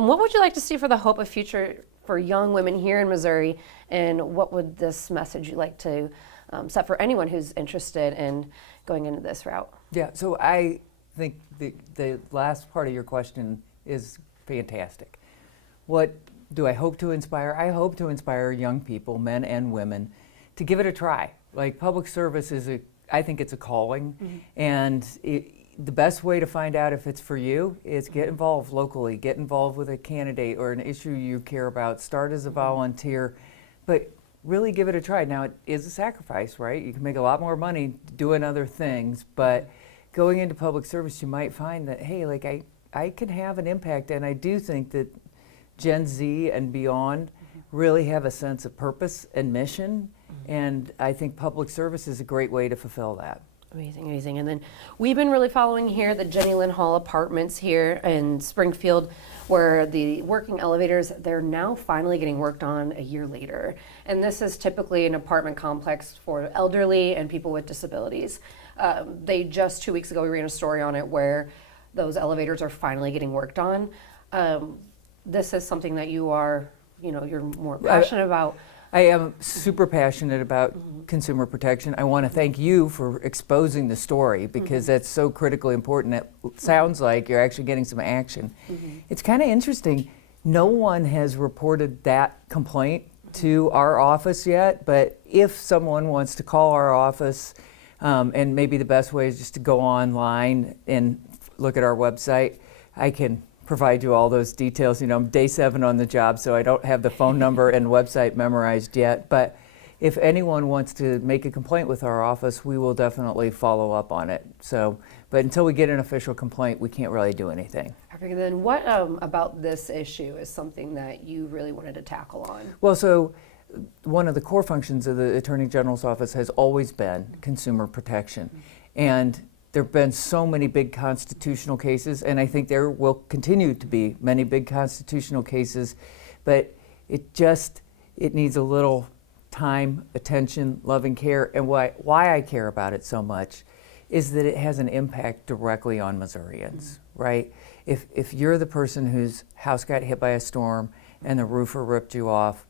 What would you like to see for the hope of future for young women here in Missouri, and what would this message you like to set for anyone who's interested in going into this route? Yeah, so I think the last part of your question is fantastic. What do I hope to inspire? I hope to inspire young people, men and women, to give it a try. Like, public service I think it's a calling, and the best way to find out if it's for you is get involved locally, get involved with a candidate or an issue you care about, start as a volunteer, but really give it a try. Now, it is a sacrifice, right? You can make a lot more money doing other things, but going into public service, you might find that, hey, like I can have an impact, and I do think that Gen Z and beyond really have a sense of purpose and mission, and I think public service is a great way to fulfill that. Amazing, amazing. And then we've been really following here the Jenny Lynn Hall Apartments here in Springfield, where the working elevators, they're now finally getting worked on a year later. And this is typically an apartment complex for elderly and people with disabilities. They just 2 weeks ago, we ran a story on it where those elevators are finally getting worked on. This is something that you're more passionate about. I am super passionate about consumer protection. I want to thank you for exposing the story, because that's so critically important. It sounds like you're actually getting some action. It's kind of interesting. No one has reported that complaint to our office yet, but if someone wants to call our office, and maybe the best way is just to go online and look at our website, I can provide you all those details. You know, I'm day 7 on the job, so I don't have the phone number and website memorized yet. But if anyone wants to make a complaint with our office, we will definitely follow up on it. So, but until we get an official complaint, we can't really do anything. Okay, then what about this issue is something that you really wanted to tackle on? Well, so one of the core functions of the Attorney General's office has always been consumer protection. And there have been so many big constitutional cases, and I think there will continue to be many big constitutional cases, but it needs a little time, attention, love, and care. And why I care about it so much is that it has an impact directly on Missourians, right? If you're the person whose house got hit by a storm and the roofer ripped you off,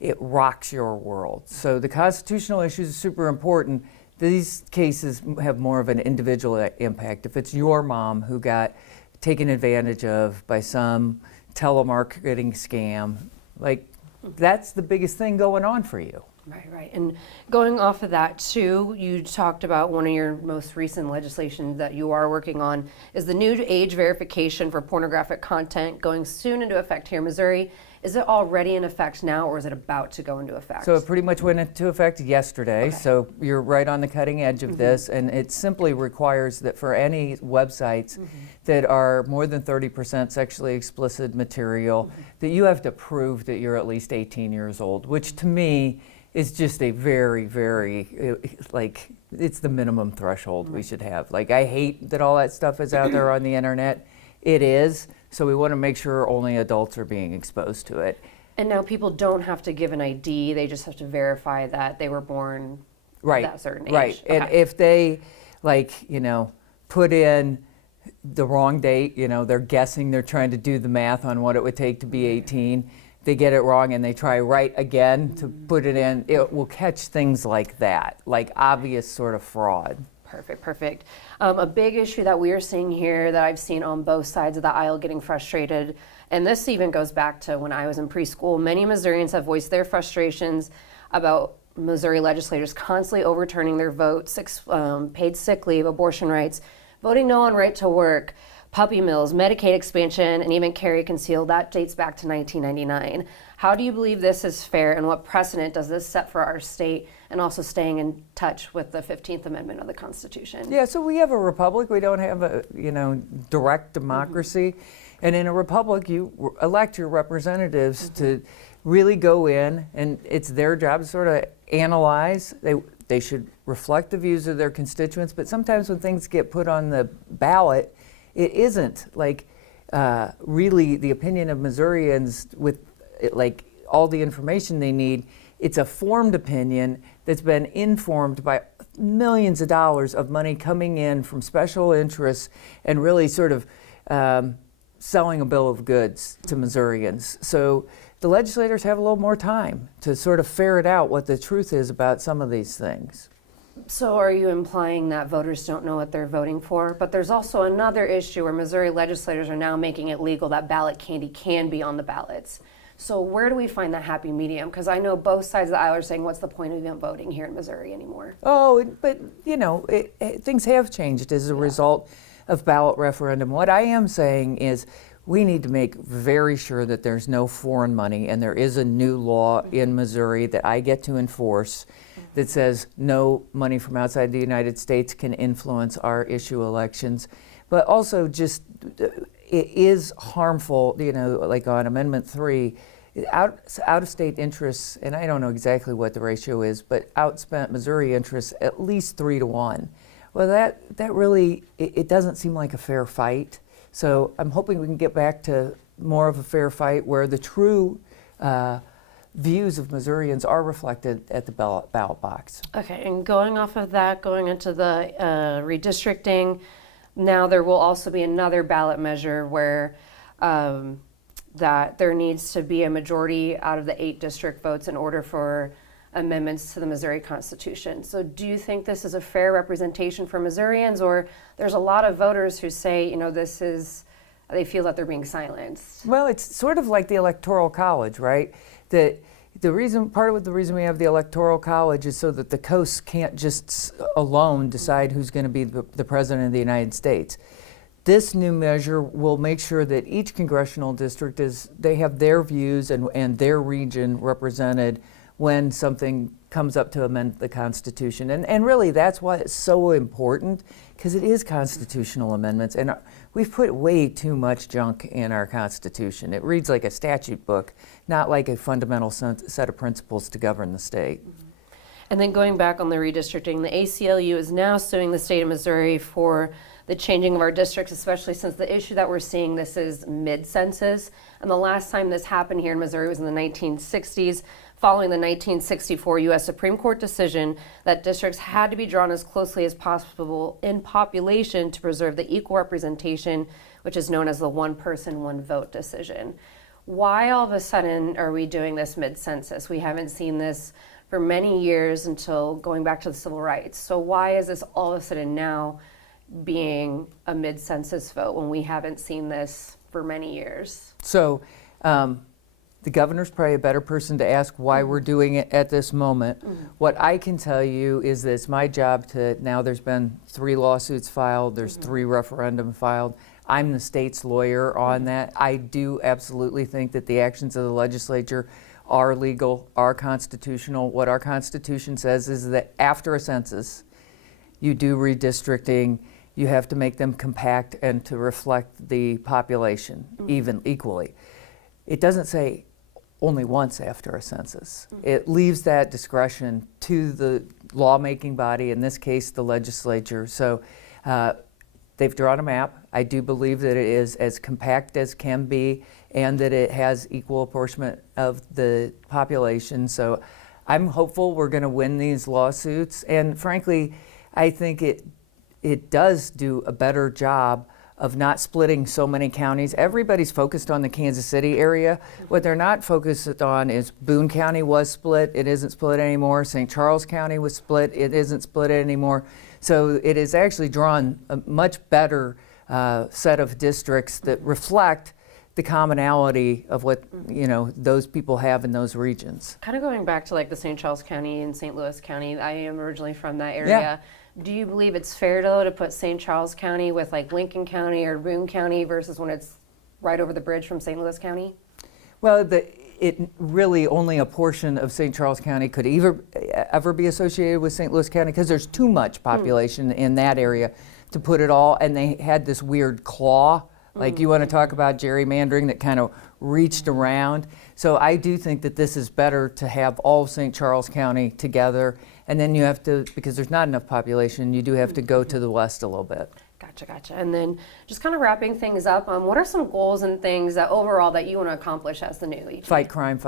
it rocks your world. So the constitutional issues are super important. These cases have more of an individual impact. If it's your mom who got taken advantage of by some telemarketing scam, like, that's the biggest thing going on for you. Right. And going off of that too, you talked about one of your most recent legislation that you are working on is the new age verification for pornographic content going soon into effect here in Missouri. Is it already in effect now, or is it about to go into effect? So it pretty much went into effect yesterday. Okay. So you're right on the cutting edge of this, and it simply requires that for any websites that are more than 30% sexually explicit material, that you have to prove that you're at least 18 years old, which to me is just a very, very, like, it's the minimum threshold we should have. Like, I hate that all that stuff is out there on the internet. It is. So we want to make sure only adults are being exposed to it. And now people don't have to give an ID, they just have to verify that they were born at that certain age. Right, Okay. And if they, put in the wrong date, they're guessing, they're trying to do the math on what it would take to be 18, they get it wrong and they try right again to put it in, it will catch things like that, like obvious sort of fraud. Perfect. A big issue that we are seeing here that I've seen on both sides of the aisle getting frustrated, and this even goes back to when I was in preschool, many Missourians have voiced their frustrations about Missouri legislators constantly overturning their votes, paid sick leave, abortion rights, voting no on right to work, puppy mills, Medicaid expansion, and even carry conceal. That dates back to 1999. How do you believe this is fair, and what precedent does this set for our state, and also staying in touch with the 15th Amendment of the Constitution? Yeah, so we have a republic. We don't have a direct democracy. And in a republic, you elect your representatives to really go in, and it's their job to sort of analyze. They should reflect the views of their constituents, but sometimes when things get put on the ballot, it isn't really the opinion of Missourians with all the information they need. It's a formed opinion that's been informed by millions of dollars of money coming in from special interests and really sort of selling a bill of goods to Missourians. So the legislators have a little more time to sort of ferret out what the truth is about some of these things. So are you implying that voters don't know what they're voting for? But there's also another issue where Missouri legislators are now making it legal that ballot candy can be on the ballots. So where do we find that happy medium? Because I know both sides of the aisle are saying, what's the point of even voting here in Missouri anymore? Oh, but you know, things have changed as a result of ballot referendum. What I am saying is we need to make very sure that there's no foreign money, and there is a new law in Missouri that I get to enforce that says no money from outside the United States can influence our issue elections. But also just, it is harmful, you know, like on Amendment 3, out-of-state interests, and I don't know exactly what the ratio is, but outspent Missouri interests at least 3-1. Well, that really, it doesn't seem like a fair fight. So I'm hoping we can get back to more of a fair fight where the true views of Missourians are reflected at the ballot box. Okay, and going off of that, going into the redistricting, now there will also be another ballot measure where that there needs to be a majority out of the 8 district votes in order for amendments to the Missouri Constitution. So do you think this is a fair representation for Missourians, or there's a lot of voters who say, you know, they feel that they're being silenced? Well, it's sort of like the Electoral College, right? Part of the reason we have the Electoral College is so that the coasts can't just alone decide who's going to be the president of the United States. This new measure will make sure that each congressional district they have their views and their region represented when something comes up to amend the Constitution. And really that's why it's so important, because it is constitutional amendments, and we've put way too much junk in our Constitution. It reads like a statute book, not like a fundamental set of principles to govern the state. And then going back on the redistricting, the ACLU is now suing the state of Missouri for the changing of our districts, especially since the issue that we're seeing, this is mid-census. And the last time this happened here in Missouri was in the 1960s, following the 1964 U.S. Supreme Court decision that districts had to be drawn as closely as possible in population to preserve the equal representation, which is known as the one person, one vote decision. Why all of a sudden are we doing this mid-census? We haven't seen this for many years until going back to the civil rights. So why is this all of a sudden now being a mid-census vote when we haven't seen this for many years? So the governor's probably a better person to ask why we're doing it at this moment. What I can tell you is that it's my job now there's been 3 lawsuits filed, there's 3 referendum filed. I'm the state's lawyer on that. I do absolutely think that the actions of the legislature are legal, are constitutional. What our Constitution says is that after a census, you do redistricting, you have to make them compact and to reflect the population equally. It doesn't say only once after a census. It leaves that discretion to the lawmaking body, in this case the legislature. So they've drawn a map. I do believe that it is as compact as can be and that it has equal apportionment of the population. So I'm hopeful we're going to win these lawsuits, and frankly I think it does do a better job of not splitting so many counties. Everybody's focused on the Kansas City area. What they're not focused on is Boone County was split, it isn't split anymore. St. Charles County was split, it isn't split anymore. So it has actually drawn a much better set of districts that reflect the commonality of what those people have in those regions. Kind of going back to like the St. Charles County and St. Louis County, I am originally from that area. Yeah. Do you believe it's fair though to put St. Charles County with like Lincoln County or Boone County versus when it's right over the bridge from St. Louis County? Well, it really only a portion of St. Charles County could ever be associated with St. Louis County because there's too much population in that area to put it all, and they had this weird claw, like you want to talk about gerrymandering, that kind of reached around. So I do think that this is better to have all of St. Charles County together, and then you have to, because there's not enough population, you do have to go to the west a little bit. Gotcha. And then just kind of wrapping things up, what are some goals and things that overall that you want to accomplish as the new AG? Fight crime.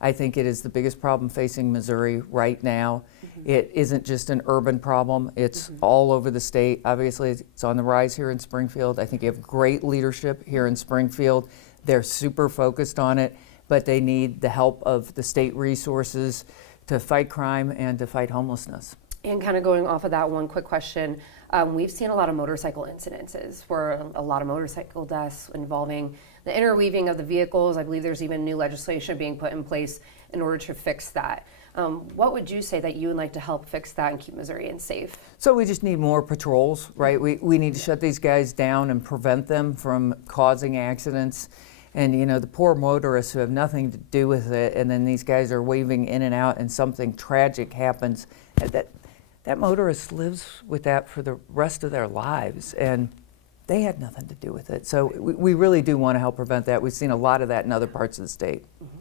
I think it is the biggest problem facing Missouri right now. It isn't just an urban problem, it's all over the state. Obviously, it's on the rise here in Springfield. I think you have great leadership here in Springfield. They're super focused on it, but they need the help of the state resources to fight crime and to fight homelessness. And kind of going off of that, one quick question. We've seen a lot of motorcycle incidences where a lot of motorcycle deaths involving the interweaving of the vehicles. I believe there's even new legislation being put in place in order to fix that. What would you say that you would like to help fix that and keep Missourians safe? So we just need more patrols, right? We need to shut these guys down and prevent them from causing accidents. And you know, the poor motorists who have nothing to do with it, and then these guys are weaving in and out and something tragic happens. That motorist lives with that for the rest of their lives, and they had nothing to do with it. So we really do want to help prevent that. We've seen a lot of that in other parts of the state. Mm-hmm.